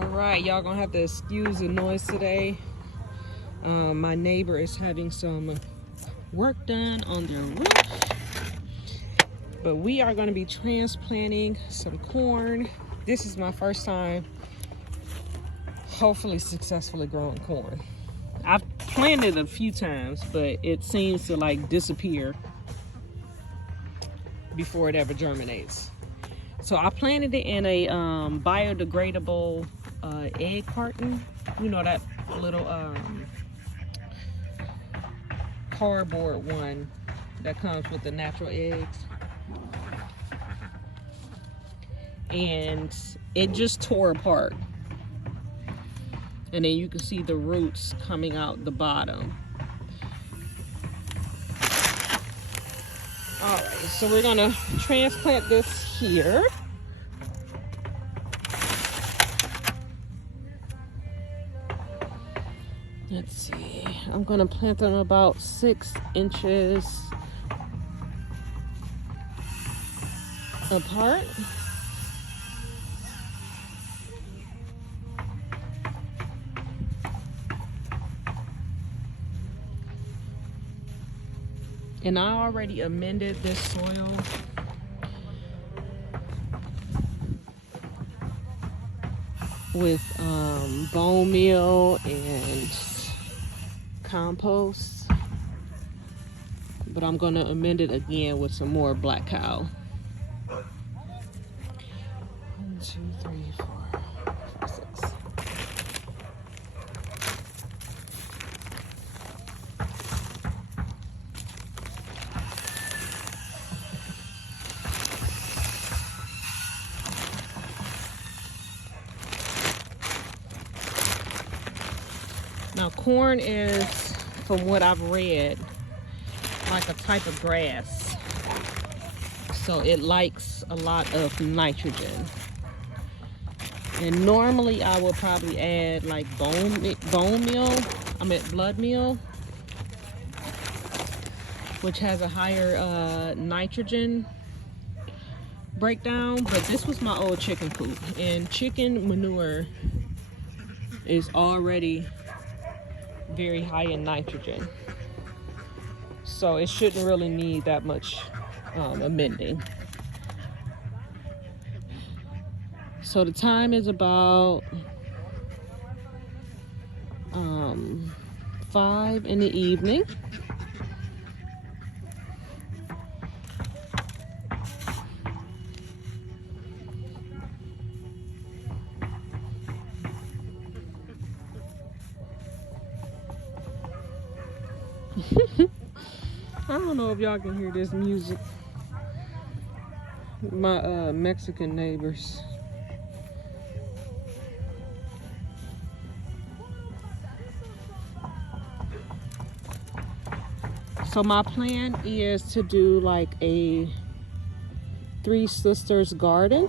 Alright, y'all gonna have to excuse the noise today. My neighbor is having some work done on their roof. But we are gonna be transplanting some corn. This is my first time hopefully successfully growing corn. I've planted a few times, but it seems to like disappear before it ever germinates. So I planted it in a biodegradable egg carton. You know, that little cardboard one that comes with the natural eggs. And it just tore apart. And then you can see the roots coming out the bottom. All right, so we're gonna transplant this here. Let's see, I'm gonna plant them about 6 inches apart. And I already amended this soil with bone meal and compost, but I'm gonna amend it again with some more black cow. 1, 2, 3, 4, 5, 6. Now, corn is, from what I've read, like a type of grass. So it likes a lot of nitrogen. And normally I will probably add like blood meal, which has a higher nitrogen breakdown. But this was my old chicken coop, and chicken manure is already very high in nitrogen, so it shouldn't really need that much amending. So the time is about 5 in the evening. I don't know if y'all can hear this music. My Mexican neighbors. So my plan is to do like a 3 sisters garden.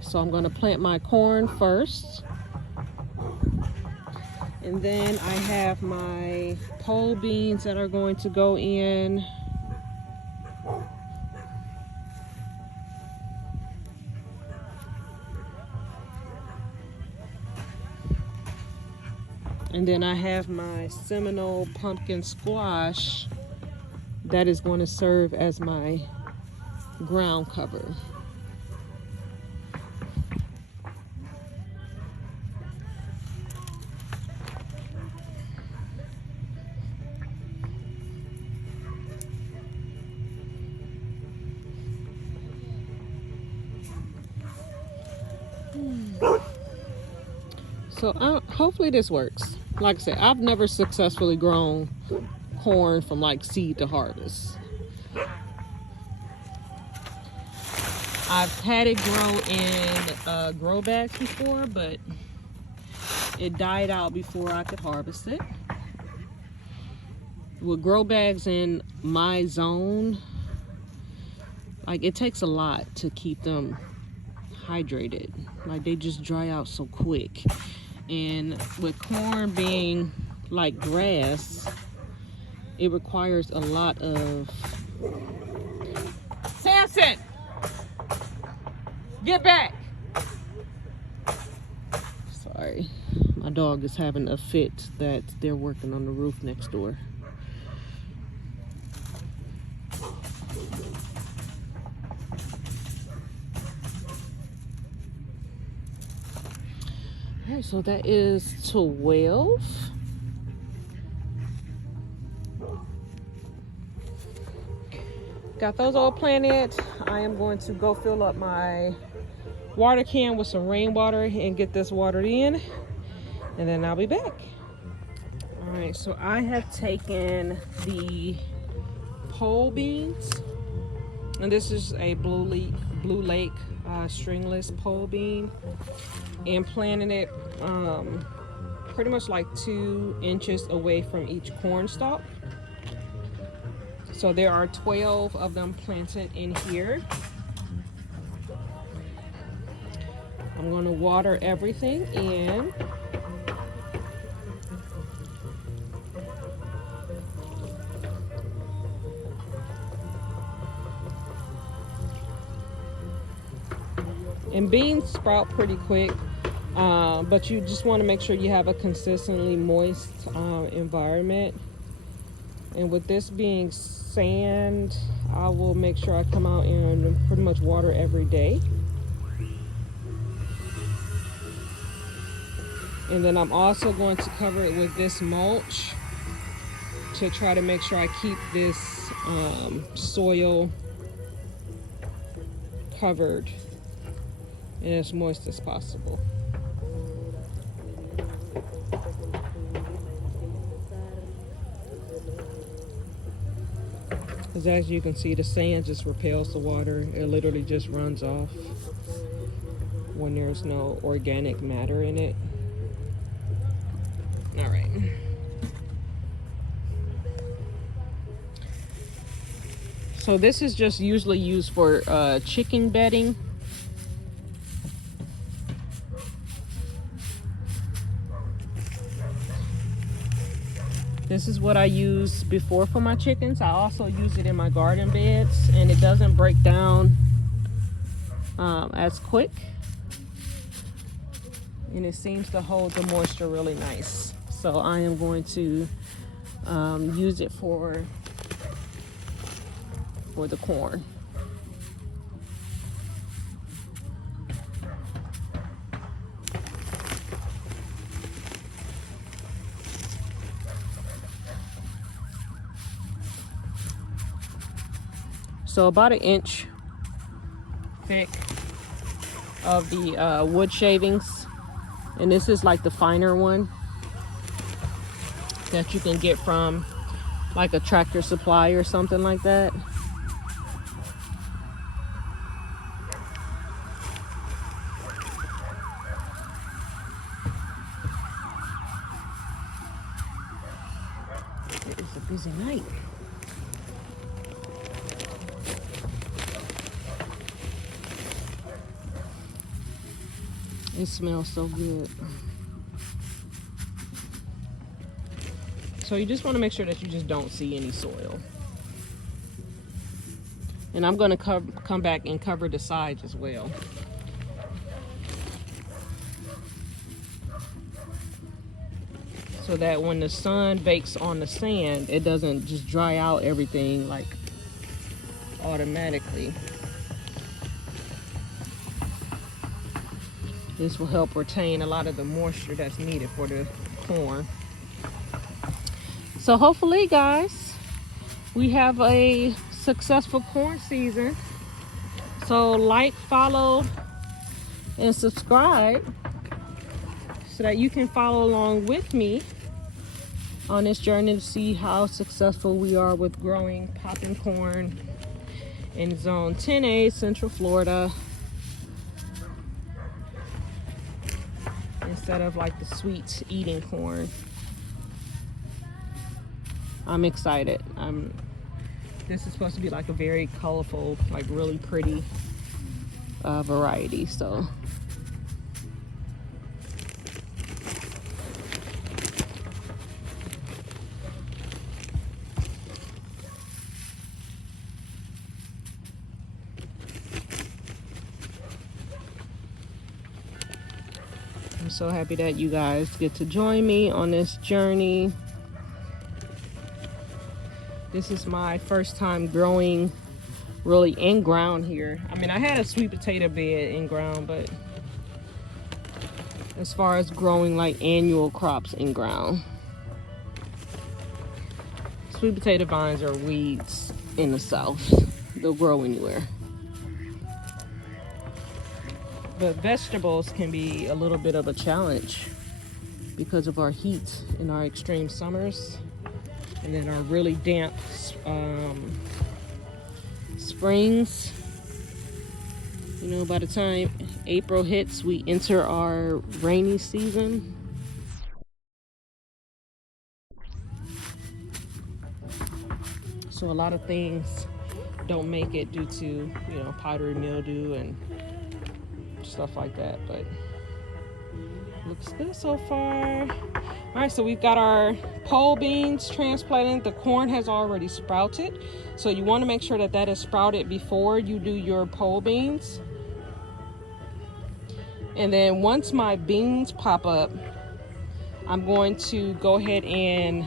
So I'm going to plant my corn first. And then I have my pole beans that are going to go in. And then I have my Seminole pumpkin squash that is going to serve as my ground cover. So hopefully this works. Like I said, I've never successfully grown corn from like seed to harvest. I've had it grow in grow bags before, but it died out before I could harvest it. With grow bags in my zone, like it takes a lot to keep them hydrated. Like they just dry out so quick. And with corn being like grass, it requires a lot of... Samson! Get back. Sorry, my dog is having a fit that they're working on the roof next door. All right, so that is 12. Got those all planted. I am going to go fill up my water can with some rainwater and get this watered in, and then I'll be back. All right, so I have taken the pole beans, and this is a Blue Lake stringless pole bean, and planted it pretty much like 2 inches away from each corn stalk. So there are 12 of them planted in here. I'm going to water everything in. And beans sprout pretty quick, but you just want to make sure you have a consistently moist environment. And with this being sand, I will make sure I come out and pretty much water every day. And then I'm also going to cover it with this mulch to try to make sure I keep this soil covered and as moist as possible. Because as you can see, the sand just repels the water. It literally just runs off when there's no organic matter in it. All right. So this is just usually used for chicken bedding. This is what I used before for my chickens. I also use it in my garden beds, and it doesn't break down as quick. And it seems to hold the moisture really nice. So I am going to use it for the corn. So about 1 inch thick of the wood shavings, and this is like the finer one that you can get from like a Tractor Supply or something like that. It is a busy night. It smells so good. So you just want to make sure that you just don't see any soil. And I'm going to come back and cover the sides as well. So that when the sun bakes on the sand, it doesn't just dry out everything like automatically. This will help retain a lot of the moisture that's needed for the corn. So hopefully, guys, we have a successful corn season. So like, follow, and subscribe so that you can follow along with me on this journey to see how successful we are with growing popping corn in Zone 10A, Central Florida, instead of like the sweet eating corn. I'm excited. This is supposed to be like a very colorful, like really pretty variety. So so happy that you guys get to join me on this journey. This is my first time growing really in ground here. I mean, I had a sweet potato bed in ground, but as far as growing like annual crops in ground, sweet potato vines are weeds in the South. They'll grow anywhere. But vegetables can be a little bit of a challenge because of our heat in our extreme summers, and then our really damp springs. You know, by the time April hits, we enter our rainy season. So a lot of things don't make it due to, you know, powdery mildew and stuff like that, but looks good so far. All right, so we've got our pole beans transplanted. The corn has already sprouted, so you want to make sure that that is sprouted before you do your pole beans. And then once my beans pop up, I'm going to go ahead and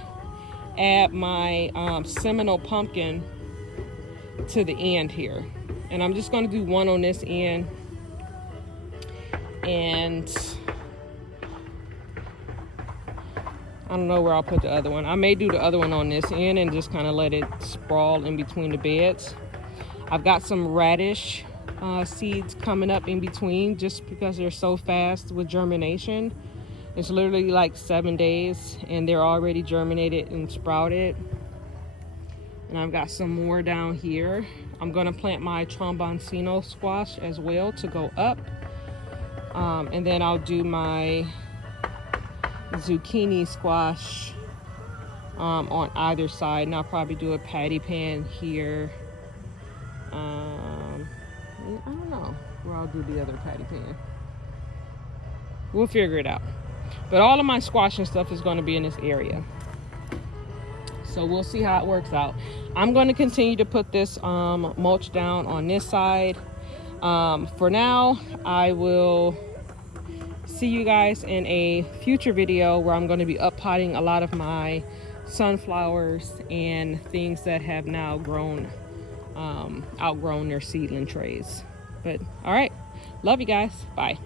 add my Seminole pumpkin to the end here. And I'm just going to do one on this end, and I don't know where I'll put the other one. I may do the other one on this end and just kind of let it sprawl in between the beds. I've got some radish seeds coming up in between just because they're so fast with germination. It's literally like 7 days and they're already germinated and sprouted. And I've got some more down here. I'm gonna plant my tromboncino squash as well to go up. And then I'll do my zucchini squash on either side, and I'll probably do a patty pan here. I don't know where I'll do the other patty pan. We'll figure it out. But all of my squash and stuff is going to be in this area, so we'll see how it works out. I'm going to continue to put this mulch down on this side. For now, I will see you guys in a future video where I'm going to be up potting a lot of my sunflowers and things that have now grown outgrown their seedling trays. But all right, love you guys, bye.